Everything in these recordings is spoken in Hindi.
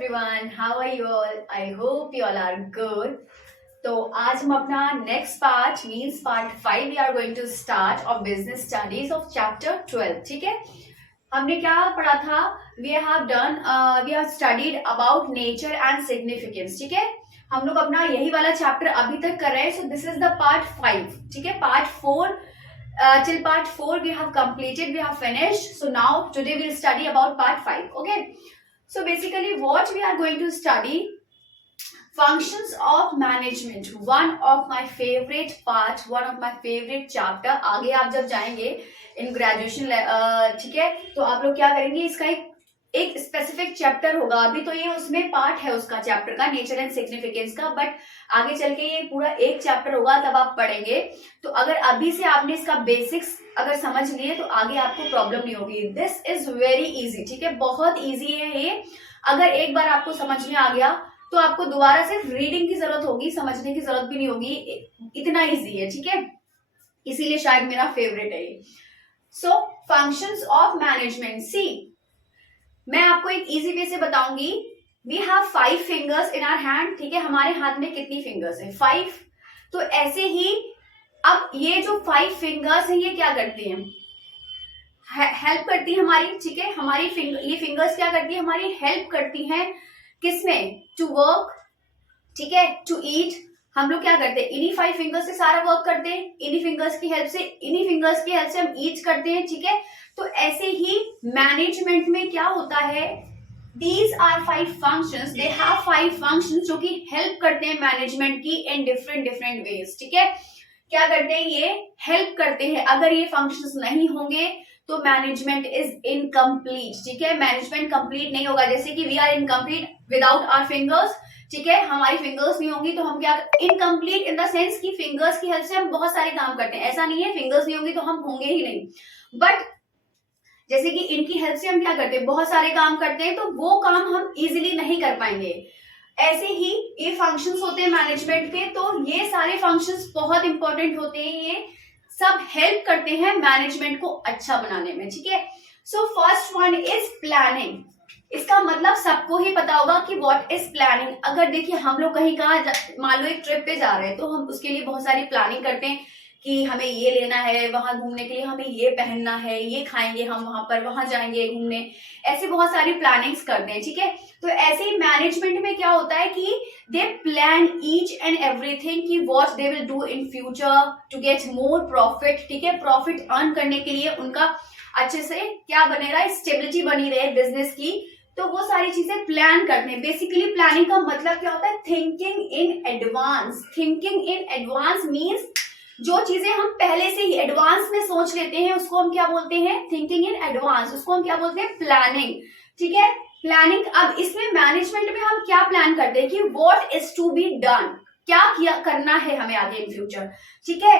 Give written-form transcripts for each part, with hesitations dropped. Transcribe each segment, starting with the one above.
everyone, how are you all? I hope you all are good. तो आज हम अपना next part means part 5 we are going to start of business studies of chapter 12. ठीक है, हमने क्या पढ़ा था? We have studied about nature and significance. ठीक है, हम लोग अपना यही वाला चैप्टर अभी तक कर रहे हैं. So this is the part 5. ठीक है, part 4 till part 4 we have completed, we have finished. So now today we'll study about part 5. Okay, so basically what we are going to study, functions of management, one of my favorite part, one of my favorite chapter. आगे आप जब जाएंगे इन ग्रेजुएशन, ठीक है, तो आप लोग क्या करेंगे, इसका एक स्पेसिफिक चैप्टर होगा. अभी तो ये उसमें पार्ट है उसका चैप्टर का, नेचर एंड सिग्निफिकेंस का, बट आगे चल के ये पूरा एक चैप्टर होगा, तब आप पढ़ेंगे. तो अगर अभी से आपने इसका बेसिक्स अगर समझ लिए तो आगे आपको प्रॉब्लम नहीं होगी. This is very easy. ठीक है, बहुत इजी है ये. अगर एक बार आपको समझ में आ गया तो आपको दोबारा सिर्फ रीडिंग की जरूरत होगी, समझने की जरूरत भी नहीं होगी. इतना इजी है. ठीक है, इसीलिए शायद मेरा फेवरेट है ये. So functions of management. See, मैं आपको एक इजी वे से बताऊंगी. We have 5 fingers in our hand. ठीक है, हमारे हाथ में कितनी फिंगर्स है? 5. तो ऐसे ही अब ये जो 5 फिंगर्स है ये क्या करती हैं? हेल्प करती है हमारी. ठीक है, हमारी ये फिंगर्स क्या करती है? हमारी हेल्प करती हैं किसमें? To work. ठीक है, टू ईट. हम लोग क्या करते हैं? इन्हीं 5 फिंगर्स से सारा वर्क करते हैं. इन्हीं फिंगर्स की हेल्प से हम ईट करते हैं. ठीक है, तो ऐसे ही मैनेजमेंट में क्या होता है? These are 5 functions. They have 5 functions जो कि हेल्प करते हैं मैनेजमेंट की इन डिफरेंट वेज. ठीक है, क्या करते हैं? ये हेल्प करते हैं. अगर ये फंक्शंस नहीं होंगे तो मैनेजमेंट इज इनकम्प्लीट. ठीक है, मैनेजमेंट कंप्लीट नहीं होगा. जैसे कि we are incomplete without our fingers. ठीक है, हमारी फिंगर्स नहीं होंगी तो हम क्या? इनकम्प्लीट इन द सेंस कि फिंगर्स की हेल्प से हम बहुत सारे काम करते हैं. ऐसा नहीं है फिंगर्स नहीं होंगी तो हम होंगे ही नहीं, बट जैसे कि इनकी हेल्प से हम क्या करते हैं? बहुत सारे काम करते हैं, तो वो काम हम इजीली नहीं कर पाएंगे. ऐसे ही ये फंक्शंस होते हैं मैनेजमेंट के. तो ये सारे फंक्शंस बहुत इंपॉर्टेंट होते हैं. ये सब हेल्प करते हैं मैनेजमेंट को अच्छा बनाने में. ठीक है, so first one is planning. इसका मतलब सबको ही पता होगा कि व्हाट इज प्लानिंग. अगर देखिए हम लोग कहीं मान लो एक ट्रिप पे जा रहे हैं, तो हम उसके लिए बहुत सारी प्लानिंग करते हैं कि हमें ये लेना है, वहां घूमने के लिए हमें ये पहनना है, ये खाएंगे हम वहां पर, वहां जाएंगे घूमने. ऐसे बहुत सारी प्लानिंग्स करते हैं. ठीक है, तो ऐसे ही मैनेजमेंट में क्या होता है कि they plan each and everything कि what they will do in future to get more profit. ठीक है, प्रॉफिट अर्न करने के लिए उनका अच्छे से क्या बने रहा, स्टेबिलिटी बनी रहे बिजनेस की. तो वो सारी चीजें प्लान करते हैं. बेसिकली प्लानिंग का मतलब क्या होता है? Thinking in advance. Thinking in advance means जो चीजें हम पहले से ही एडवांस में सोच लेते हैं उसको हम क्या बोलते हैं? Thinking in advance. उसको हम क्या बोलते हैं? प्लानिंग. ठीक है, प्लानिंग. अब इसमें मैनेजमेंट में हम क्या प्लान करते हैं कि what is to be done, क्या करना है हमें आगे इन फ्यूचर. ठीक है,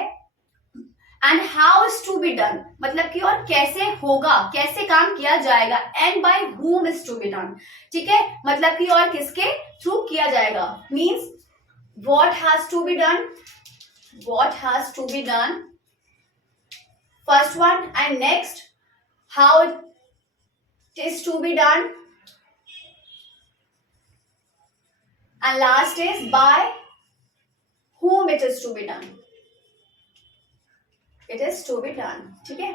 and how is to be done, मतलब कि और कैसे होगा, कैसे काम किया जाएगा. And by whom is to be done. ठीक है, मतलब कि और किसके थ्रू किया जाएगा. Means what has to be done, what has to be done, first one, and next how it is to be done, and last is by whom it is to be done. It is to be done. ठीक है,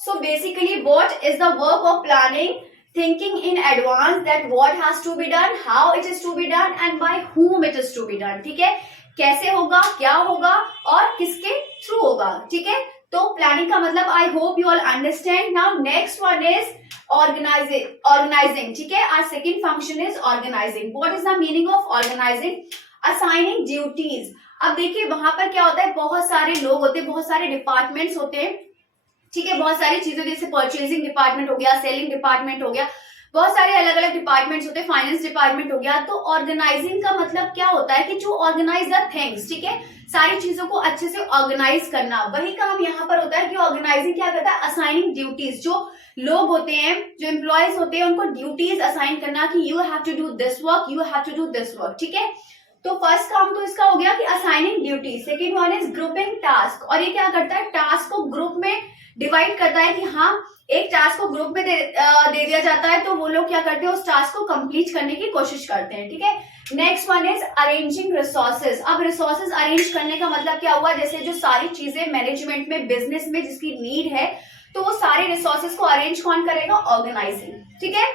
so basically what is the work of planning? Thinking in advance that what has to be done, how it is to be done, and by whom it is to be done. ठीक है, कैसे होगा, क्या होगा और किसके थ्रू होगा. ठीक है, तो प्लानिंग का मतलब I hope you all understand. Now next one is organising. ठीक है, our second function is organising. What is the meaning of organising? Assigning duties. अब देखिए वहां पर क्या होता है? बहुत सारे लोग होते हैं, बहुत सारे डिपार्टमेंट्स होते हैं. ठीक है, बहुत सारी चीजें, जैसे परचेजिंग डिपार्टमेंट हो गया, सेलिंग डिपार्टमेंट हो गया, बहुत सारे अलग अलग डिपार्टमेंट्स होते हैं, फाइनेंस डिपार्टमेंट हो गया. तो ऑर्गेनाइजिंग का मतलब क्या होता है कि टू ऑर्गेनाइज द थिंग्स. ठीक है, सारी चीजों को अच्छे से ऑर्गेनाइज करना, वही काम यहाँ पर होता है कि ऑर्गेनाइजिंग क्या करता है? Assigning duties. जो लोग होते हैं, जो एम्प्लॉयज होते हैं, उनको ड्यूटीज असाइन करना कि you have to do this work, you have to do this work. ठीक है, तो फर्स्ट काम तो इसका हो गया कि assigning duty, second one is grouping task, और ये क्या करता है, टास्क को ग्रुप में डिवाइड करता है कि हाँ एक टास्क को ग्रुप में दे दिया जाता है तो वो लोग क्या करते हैं उस टास्क को कंप्लीट करने की कोशिश करते हैं, ठीक है। Next one is arranging resources. अब रिसोर्सेज अरेंज करने का मतलब क्या हुआ, जैसे जो सारी चीजें मैनेजमेंट में बिजनेस में जिसकी नीड है तो वो सारे रिसोर्सेज को अरेंज कौन करेगा, ऑर्गेनाइजिंग, ठीक है।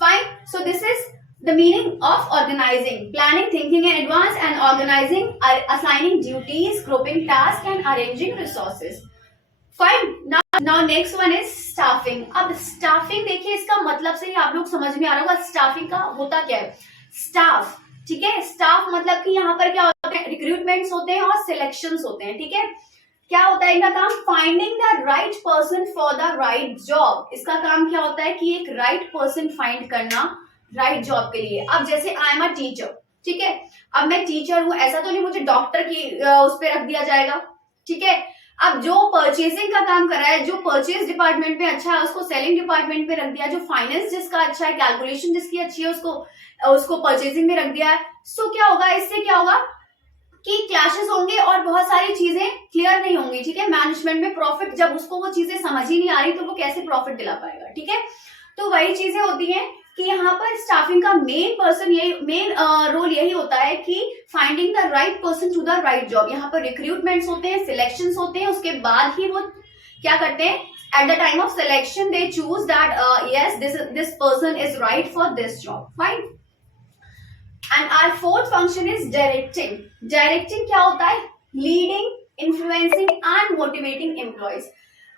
Fine, so this is the meaning of organizing: planning, thinking in advance, and organizing, assigning duties, grouping tasks, and arranging resources. Fine. Now next one is staffing. अब staffing देखिए, इसका मतलब से ही आप लोग समझ में आ रहा होगा staffing का होता क्या है। staff, ठीक है, staff मतलब कि यहाँ पर क्या होता है, रिक्रूटमेंट्स होते हैं और सिलेक्शंस होते हैं, ठीक है। क्या होता है इनका काम, finding the right person for the right job. इसका काम क्या होता है कि एक राइट पर्सन फाइंड करना राइट जॉब के लिए। अब जैसे आई एम अ टीचर, ठीक है, अब मैं टीचर हूं, ऐसा तो नहीं मुझे डॉक्टर की उस पर रख दिया जाएगा, ठीक है। अब जो परचेसिंग का काम कर रहा है, जो परचेज डिपार्टमेंट में अच्छा है उसको सेलिंग डिपार्टमेंट में रख दिया, जो फाइनेंस जिसका अच्छा है, कैलकुलेशन जिसकी अच्छी है उसको परचेसिंग में रख दिया है। सो क्या होगा, इससे क्या होगा कि क्लैशेस होंगे और बहुत सारी चीजें क्लियर नहीं होंगी, ठीक है। मैनेजमेंट में प्रॉफिट, जब उसको वो चीजें समझ ही नहीं आ रही तो वो कैसे प्रॉफिट दिला पाएगा, ठीक है। तो वही चीजें होती हैं कि यहाँ पर स्टाफिंग का मेन रोल यही होता है कि finding the right person to the right job. यहाँ पर रिक्रूटमेंट्स होते हैं, सिलेक्शंस होते हैं, उसके बाद ही वो क्या करते हैं, at the time of selection they choose that yes this person is right for this job. Fine, and our fourth function is directing. Directing क्या होता है, leading, influencing and motivating employees.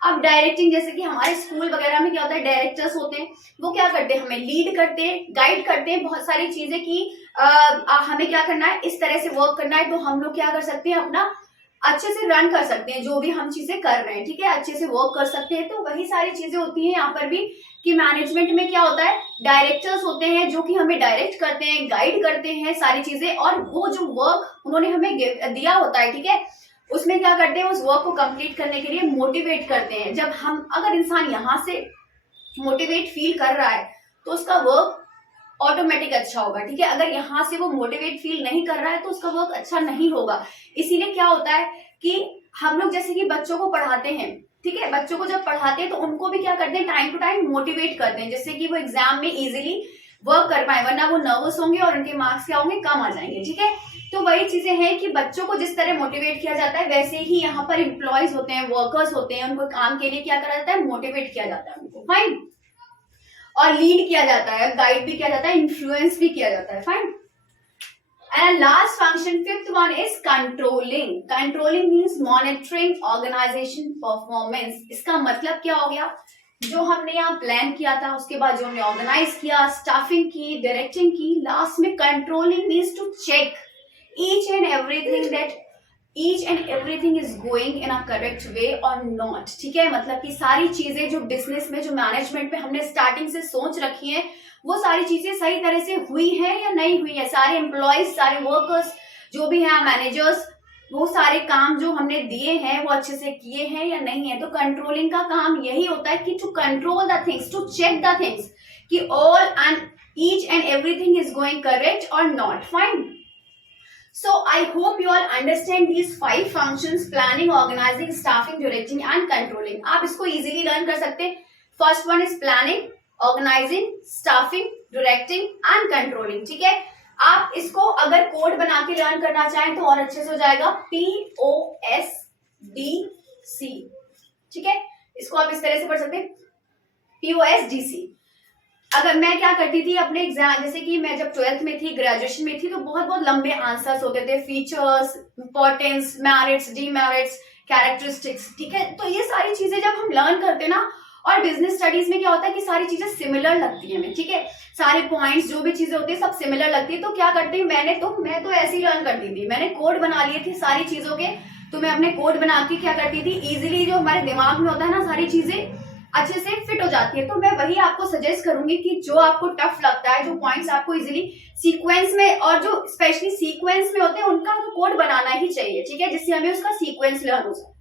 अब डायरेक्टिंग, जैसे कि हमारे स्कूल वगैरह में क्या होता है, डायरेक्टर्स होते हैं, वो क्या करते हैं, हमें लीड करते हैं, गाइड करते हैं बहुत सारी चीजें कि हमें क्या करना है, इस तरह से वर्क करना है, तो हम लोग क्या कर सकते हैं, अपना अच्छे से रन कर सकते हैं जो भी हम चीजें कर रहे हैं, ठीक है, अच्छे से वर्क कर सकते हैं। तो वही सारी चीजें होती हैं यहाँ पर भी कि मैनेजमेंट में क्या होता है, डायरेक्टर्स होते हैं जो कि हमें डायरेक्ट करते हैं, गाइड करते हैं सारी चीजें, और वो जो वर्क उन्होंने हमें दिया होता है, ठीक है, उसमें क्या करते हैं, उस वर्क को कंप्लीट करने के लिए मोटिवेट करते हैं। जब हम, अगर इंसान यहाँ से मोटिवेट फील कर रहा है तो उसका वर्क ऑटोमेटिक अच्छा होगा, ठीक है। अगर यहाँ से वो मोटिवेट फील नहीं कर रहा है तो उसका वर्क अच्छा नहीं होगा। इसीलिए क्या होता है कि हम लोग जैसे कि बच्चों को पढ़ाते हैं, ठीक है, बच्चों को जब पढ़ाते हैं तो उनको भी क्या करते हैं, टाइम टू टाइम मोटिवेट करते हैं, जिससे कि वो एग्जाम में इजीली वर्क कर पाए, वरना वो नर्वस होंगे और उनके मार्क्स क्या होंगे, कम आ जाएंगे, ठीक है। तो वही चीजें हैं कि बच्चों को जिस तरह मोटिवेट किया जाता है वैसे ही यहाँ पर एम्प्लॉयज होते हैं, वर्कर्स होते हैं, उनको काम के लिए क्या करा जाता है, मोटिवेट किया जाता है उनको। फाइन, और लीड किया जाता है, गाइड भी किया जाता है, इन्फ्लुएंस भी किया जाता है। Fine, and last function, fifth one is controlling. Controlling means monitoring organisation performance. इसका मतलब क्या हो गया, जो हमने यहाँ प्लान किया था, उसके बाद जो हमने ऑर्गेनाइज किया, स्टाफिंग की, डायरेक्टिंग की, लास्ट में controlling means to check each and everything is going in a correct way or not, ठीक है। मतलब कि सारी चीजें जो बिजनेस में, जो मैनेजमेंट में हमने स्टार्टिंग से सोच रखी हैं, वो सारी चीजें सही तरह से हुई है या नहीं हुई है। सारे एम्प्लॉयज, सारे वर्कर्स जो भी हैं, मैनेजर्स, वो सारे काम जो हमने दिए हैं वो अच्छे से किए हैं या नहीं है। तो कंट्रोलिंग का काम यही होता है कि to control the things, to check the things कि all and each and everything is going correct और not. Fine, so I hope you all understand these 5 functions: planning, organizing, staffing, directing and controlling. आप इसको easily learn कर सकते हैं। First one is planning, organizing, staffing, directing and controlling, ठीक है। आप इसको अगर कोड बना के लर्न करना चाहें तो और अच्छे से हो जाएगा, POSDC, ठीक है। इसको आप इस तरह से पढ़ सकते हैं, POSDC। अगर मैं क्या करती थी अपने एग्जाम, जैसे कि मैं जब 12th में थी, ग्रेजुएशन में थी, तो बहुत बहुत लंबे आंसर्स होते थे, features, importance, merits, demerits, characteristics, ठीक है। तो ये सारी चीजें जब हम लर्न करते ना, और बिजनेस स्टडीज में क्या होता है कि सारी चीजें सिमिलर लगती है हमें, ठीक है, सारे पॉइंट्स जो भी चीजें होती है सब सिमिलर लगती है। तो क्या करती हूँ मैं तो ऐसे ही लर्न करती थी, मैंने कोड बना लिए थे सारी चीजों के। तो मैं अपने कोड बना के क्या करती थी, इजिली जो हमारे दिमाग में होता है ना, सारी चीजें अच्छे से फिट हो जाती है। तो मैं वही आपको सजेस्ट करूंगी कि जो आपको टफ लगता है, जो पॉइंट्स आपको इजीली सीक्वेंस में, और जो स्पेशली सीक्वेंस में होते हैं, उनका तो कोड बनाना ही चाहिए, ठीक है, जिससे हमें उसका सीक्वेंस लर्न हो जाए।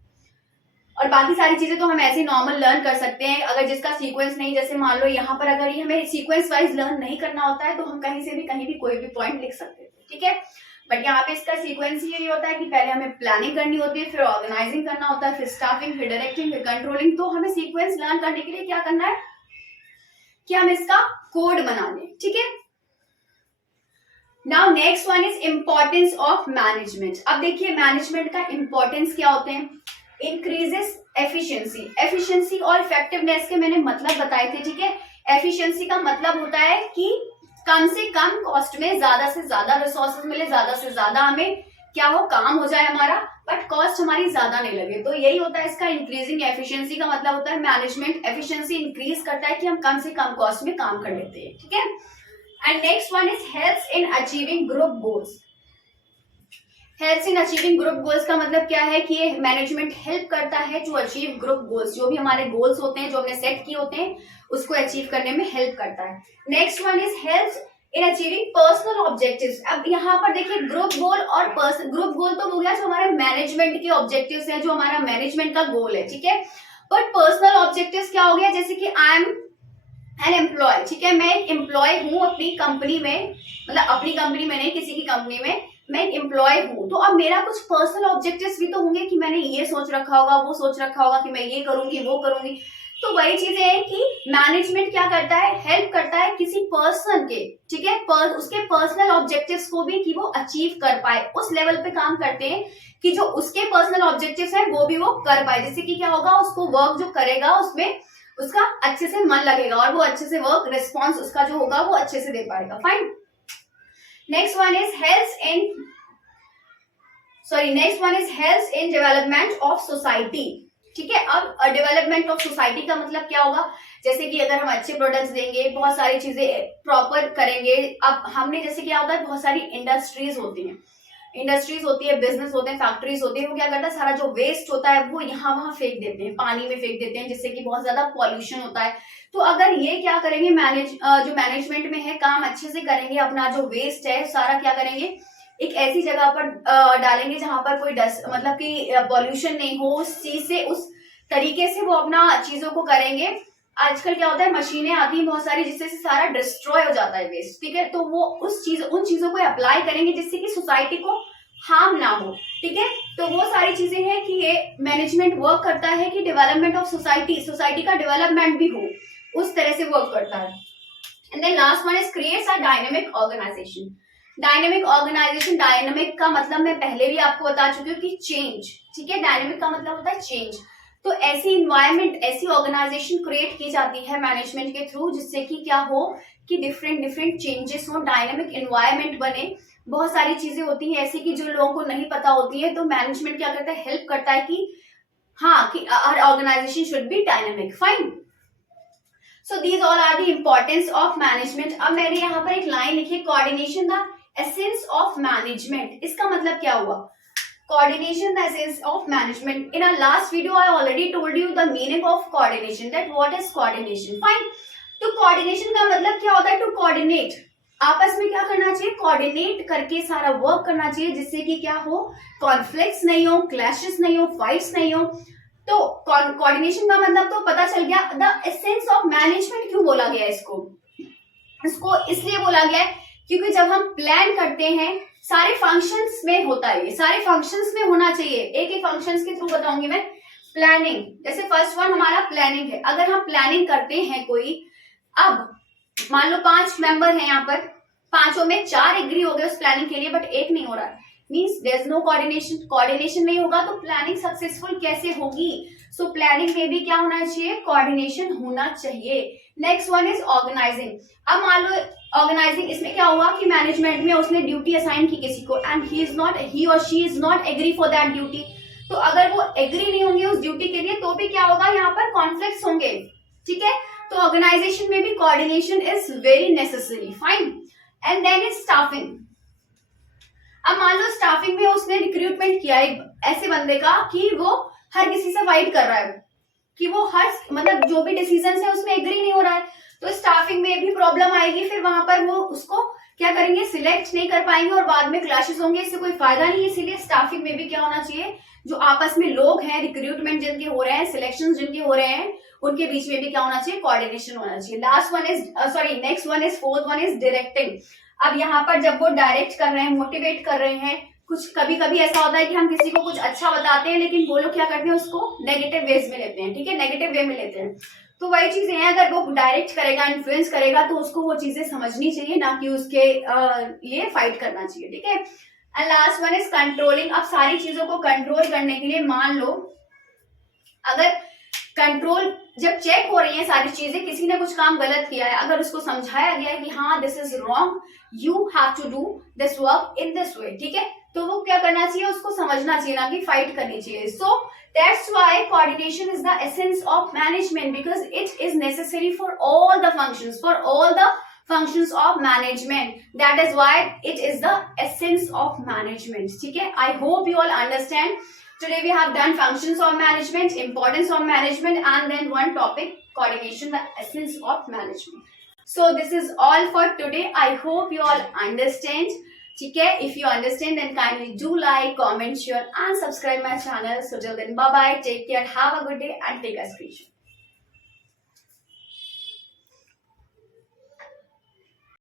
और बाकी सारी चीजें तो हम ऐसे नॉर्मल लर्न कर सकते हैं। अगर जिसका सीक्वेंस नहीं, जैसे मान लो यहाँ पर अगर ये हमें सीक्वेंस वाइज लर्न नहीं करना होता है तो हम कहीं से भी कहीं भी कोई भी पॉइंट लिख सकते हैं। ठीक है। बट यहाँ पे इसका सीक्वेंस यही होता है कि पहले हमें प्लानिंग करनी होती है, फिर ऑर्गेनाइजिंग करना होता है, फिर स्टाफिंग, फिर डायरेक्टिंग, फिर कंट्रोलिंग। तो हमें सीक्वेंस लर्न करने के लिए क्या करना है कि हम इसका कोड बना लें, ठीक है। Now next one is importance of management. अब देखिए मैनेजमेंट का इंपॉर्टेंस क्या होते हैं, इंक्रीजेस एफिशिएंसी। एफिशिएंसी और इफेक्टिवनेस के मैंने मतलब बताए थे, ठीक है। एफिशिएंसी का मतलब होता है कि कम से कम कॉस्ट में ज्यादा से ज्यादा रिसोर्सेज मिले, ज्यादा से ज्यादा हमें क्या हो, काम हो जाए हमारा, बट कॉस्ट हमारी ज्यादा नहीं लगे। तो यही होता है इसका इंक्रीजिंग एफिशिएंसी का मतलब होता है मैनेजमेंट एफिशिएंसी इंक्रीज करता है कि हम कम से कम कॉस्ट में काम कर लेते हैं, ठीक है। And next one is helps in achieving group goals. Helps in achieving group goals का मतलब क्या है कि ये मैनेजमेंट हेल्प करता है टू अचीव ग्रुप गोल्स। जो भी हमारे गोल्स होते हैं, जो हमने सेट किए होते हैं, उसको अचीव करने में हेल्प करता है। Next one is helps in achieving personal objectives. अब यहाँ पर देखिए ग्रुप गोल और ग्रुप गोल तो हो गया जो हमारे मैनेजमेंट के ऑब्जेक्टिव्स हैं, जो हमारा मैनेजमेंट का गोल है, ठीक है। बट पर्सनल ऑब्जेक्टिव्स क्या हो गया, जैसे कि आई एम एन एम्प्लॉय, ठीक है। मैं एक एम्प्लॉय हूँ अपनी कंपनी में, मतलब अपनी कंपनी में नहीं, किसी की कंपनी में मैं एक एम्प्लॉय हूँ। तो अब मेरा कुछ पर्सनल ऑब्जेक्टिव्स भी तो होंगे कि मैंने ये सोच रखा होगा, वो सोच रखा होगा कि मैं ये करूंगी, वो करूंगी। तो वही चीजें हैं कि मैनेजमेंट क्या करता है, हेल्प करता है किसी पर्सन के, ठीक है, उसके पर्सनल ऑब्जेक्टिव्स को भी कि वो अचीव कर पाए, उस लेवल पे काम करते हैं कि जो उसके पर्सनल ऑब्जेक्टिव्स हैं वो भी वो कर पाए। जिससे कि क्या होगा, उसको वर्क जो करेगा उसमें उसका अच्छे से मन लगेगा और वो अच्छे से वर्क रिस्पॉन्स उसका जो होगा वो अच्छे से दे पाएगा। Fine. Next one is helps in development of society, ठीक है। अब डेवलपमेंट ऑफ सोसाइटी का मतलब क्या होगा, जैसे कि अगर हम अच्छे प्रोडक्ट्स देंगे, बहुत सारी चीजें प्रॉपर करेंगे। अब हमने जैसे क्या होता है, बहुत सारी इंडस्ट्रीज होती है, बिजनेस होते हैं, फैक्ट्रीज होती है, वो क्या करता है, सारा जो वेस्ट होता है वो यहाँ वहां फेंक देते हैं, पानी में फेंक देते हैं, जिससे कि बहुत ज्यादा पॉल्यूशन होता है। तो अगर ये क्या करेंगे, जो मैनेजमेंट में है, काम अच्छे से करेंगे, अपना जो वेस्ट है सारा क्या करेंगे, एक ऐसी जगह पर डालेंगे जहां पर कोई डस्ट, मतलब कि पॉल्यूशन नहीं हो, उस चीज से, उस तरीके से वो अपना चीजों को करेंगे। आजकल क्या होता है, मशीनें आती हैं बहुत सारी जिससे सारा डिस्ट्रॉय हो जाता है वेस्ट, ठीक है। तो वो उन चीजों को अप्लाई करेंगे जिससे कि सोसाइटी को हार्म ना हो, ठीक है। तो वो सारी चीजें हैं कि ये मैनेजमेंट वर्क करता है कि डेवलपमेंट ऑफ सोसाइटी का डेवलपमेंट भी हो, उस तरह से वर्क करता है। And then last one is creates a dynamic organisation. Dynamic का मतलब मैं पहले भी आपको बता चुकी हूँ कि चेंज, ठीक है। डायनेमिक का मतलब होता है चेंज। तो ऐसी इन्वायरमेंट, ऐसी ऑर्गेनाइजेशन क्रिएट की जाती है मैनेजमेंट के थ्रू, जिससे कि क्या हो कि डिफरेंट चेंजेस हो, डायनेमिक इन्वायरमेंट बने। बहुत सारी चीजें होती हैं ऐसी कि जो लोगों को नहीं पता होती है, तो मैनेजमेंट क्या करता है, हेल्प करता है कि हाँ, कि our organisation should be dynamic. Fine. So these all are the importance of management. अब मैंने यहाँ पर एक लाइन लिखी, coordination the essence of management. इसका मतलब क्या हुआ, coordination the essence of management. In our last video I already told you the meaning of coordination, that what is coordination. Fine. तो coordination का मतलब क्या होता है, to coordinate, आपस में क्या करना चाहिए, कोऑर्डिनेट करके सारा वर्क करना चाहिए, जिससे कि क्या हो, कॉन्फ्लिक्ट्स नहीं हो, क्लैशेस नहीं हो, फाइट्स नहीं हो। तो कोऑर्डिनेशन का मतलब तो पता चल गया। द एसेंस ऑफ मैनेजमेंट क्यों बोला गया, इसको इसलिए बोला गया है क्योंकि जब हम प्लान करते हैं, सारे फंक्शंस में होता है, ये सारे फंक्शंस में होना चाहिए। एक फंक्शंस के थ्रू बताऊंगी मैं। प्लानिंग, जैसे फर्स्ट वन हमारा प्लानिंग है। अगर हम प्लानिंग करते हैं कोई, अब मान लो 5 मेंबर हैं यहाँ पर, 5 में 4 एग्री हो गए उस प्लानिंग के लिए, बट 1 नहीं हो रहा है, means there is no coordination नहीं होगा, तो प्लानिंग सक्सेसफुल कैसे होगी। सो प्लानिंग में भी क्या होना चाहिए, कोऑर्डिनेशन होना चाहिए। Next one is organising. अब मान लो ऑर्गेनाइजिंग, इसमें क्या हुआ कि मैनेजमेंट में उसने ड्यूटी असाइन की किसी को, एंड ही और she is not agree for that duty. तो अगर वो एग्री नहीं होंगे उस ड्यूटी के लिए, तो भी क्या होगा, यहाँ पर कॉन्फ्लिक्ट्स होंगे, ठीक है। तो ऑर्गेनाइजेशन में भी coordination is very necessary. Fine. And then is staffing. अब मान लो स्टाफिंग में उसने रिक्रूटमेंट किया एक ऐसे बंदे का कि वो हर किसी से फाइट कर रहा है, कि वो हर मतलब जो भी डिसीजन है उसमें एग्री नहीं हो रहा है, तो स्टाफिंग में भी प्रॉब्लम आएगी। फिर वहां पर वो उसको क्या करेंगे, सिलेक्ट नहीं कर पाएंगे और बाद में क्लैशेस होंगे, इससे कोई फायदा नहीं है। इसीलिए स्टाफिंग में भी क्या होना चाहिए, जो आपस में लोग हैं, रिक्रूटमेंट जिनके हो रहे हैं, सिलेक्शन जिनके हो रहे हैं, उनके बीच में भी क्या होना चाहिए, कोऑर्डिनेशन होना चाहिए। Last one is next one is fourth one is directing. अब यहाँ पर जब वो डायरेक्ट कर रहे हैं, मोटिवेट कर रहे हैं, कुछ कभी कभी ऐसा होता है कि हम किसी को कुछ अच्छा बताते हैं लेकिन वो लोग क्या करते हैं, उसको नेगेटिव वेज में लेते हैं, ठीक है, नेगेटिव वे में लेते हैं। तो वही चीजें हैं, अगर वो डायरेक्ट करेगा, इन्फ्लुएंस करेगा, तो उसको वो चीजें समझनी चाहिए, ना कि उसके लिए फाइट करना चाहिए, ठीक है। And last one is controlling. अब सारी चीजों को कंट्रोल करने के लिए मान लो अगर कंट्रोल जब चेक हो रही है सारी चीजें, किसी ने कुछ काम गलत किया है, अगर उसको समझाया गया है कि हाँ this is wrong, you have to do this work in this way, ठीक है, तो वो क्या करना चाहिए, उसको समझना चाहिए, ना कि फाइट करनी चाहिए। So that's why coordination is the essence of management, because it is necessary for all the functions, for all the functions of management. That is why it is the essence of management. ठीक है, I hope you all understand. Today we have done functions of management, importance of management, and then one topic, coordination, the essence of management. So this is all for today. I hope you all understand. ठीक है, if you understand then kindly do like, comment, share and subscribe my channel. So till then, bye bye, take care, have a good day and take a screenshot.